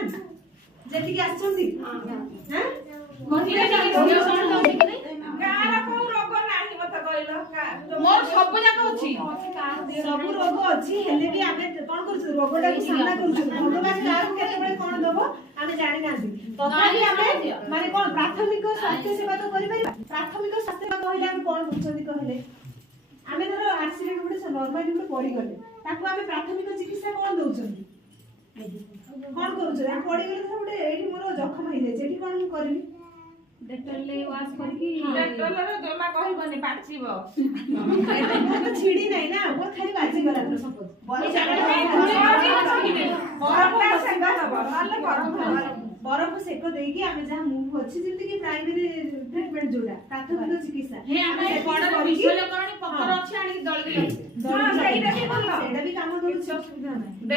जेठी के आछंती हैं मोर सब जाक अछि सब रोग अछि हेले भी आमे कोन करछु रोगटा को सामना करछु भगवान कार केते बळे कोन दबो आमे जानि नांती तथापि आमे माने कोन प्राथमिक स्वास्थ्य सेवा तो करि पारि प्राथमिक स्वास्थ्य सेवा कहले आमे कोन बुझछथि कहले आमे धर एक्सीडेंट गुटे नॉर्मली गुटे पड़ी गले ताको आमे प्राथमिक चिकित्सा कोन दउछथि कोन करूछु आ पड़ी गले तो गुटे एठी मोर जखम होई जाय एठी कोन करबी डेटल ले वाश करके डेटल रे जमा कहबनी पाछिबो तो छिड़ी नहीं ना वो खाली बाजी गला तो सपोज बरफ सेक देकी आमे जहा मुंह अछि जेंति कि प्राइमरी ट्रीटमेंट जोडा प्राथमिक चिकित्सा हे आमे बड़ विश्लेषण पकर अछि आनी जल्दी हां सेटा भी बोल सेटा भी काम दउ असुविधा नाही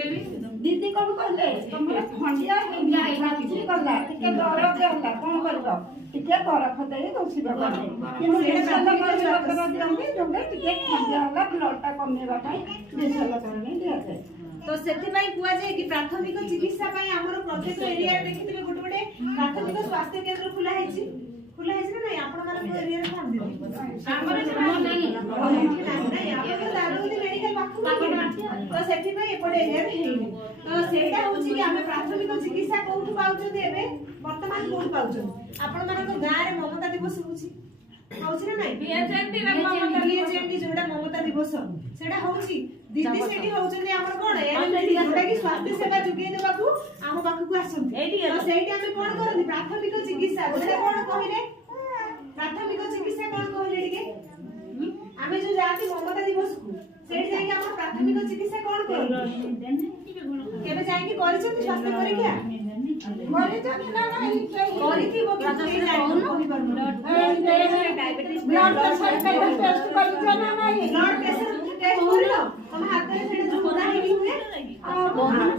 देखि दीदी कौन कहले तुमरा खंडिया इंडिया रात्रि गला टिके बरफ देला कोन करबो टिके बरफ देई दोसिबा करे किनु सेटा कर दियंगे जोगे टिके खंडिया होला ब्लडटा कमेबा पई देशल करने दिया जाय तो सेति पई कुआ जाय कि प्राथमिक चिकित्सा पई हमर प्रत्येक एरिया देखिथिबे गोटे गोटे प्राथमिक स्वास्थ्य केंद्र खुला हेछि ना नहीं आपण माने एरिया रे कोन दिबो हमर नहीं आपण तो दारुली मेडिकल पाखु तो सेति पई एपडे एरिया रे हेइ तो सेटा होछि कि हमें प्राथमिक चिकित्सा कोठु पाउछु देबे वर्तमान कोठु पाउछु आपण माने तो गां रे ममता दिवस होछि होछि ना नहीं बीएचएनडी रे ममता बीएचएनडी जोडा ममता दिवस सेटा होछि दीदी सेठी होछन हमर कोन एमडी जोडा कि स्वास्थ्य सेवा जुगे देबाकू हम पाखु को आसुन तो सेठी हमें कोन करथि प्राथमिक चिकित्सा सेटा कोन कहिले प्राथमिक चिकित्सा कोन कहिले टिके हमें जो जाति ममता दिवस को सेठी जाई हम प्राथमिक चिकित्सा कोन करू केबे जाई कि करिछ स्वास्थ्य परीक्षा मरे तो ना नहीं करी थी वो कहि डायबिटीज ब्लड प्रेशर का टेस्ट कर ना नहीं ब्लड प्रेशर टेस्ट करिलो हम हाथ रे सेटा जो मुदा हेली हुए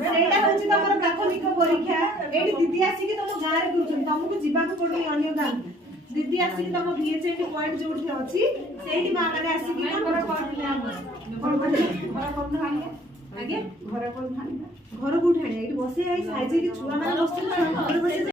सेटा होछि तमर प्राथमिक परीक्षा एडी दीदी आसी कि तम गां रे करूछन तमको जिबा को पड़ो अन्य गां दीदी आसी कि तम बीएचएनडी पॉइंट जोठी अछि सेठी मां माने आसी कि कोन करथिले हम आगे घर को ठाणी घर को ठाणी एठी बसे आई साइज कि छुआ माने बसथिले घर बसे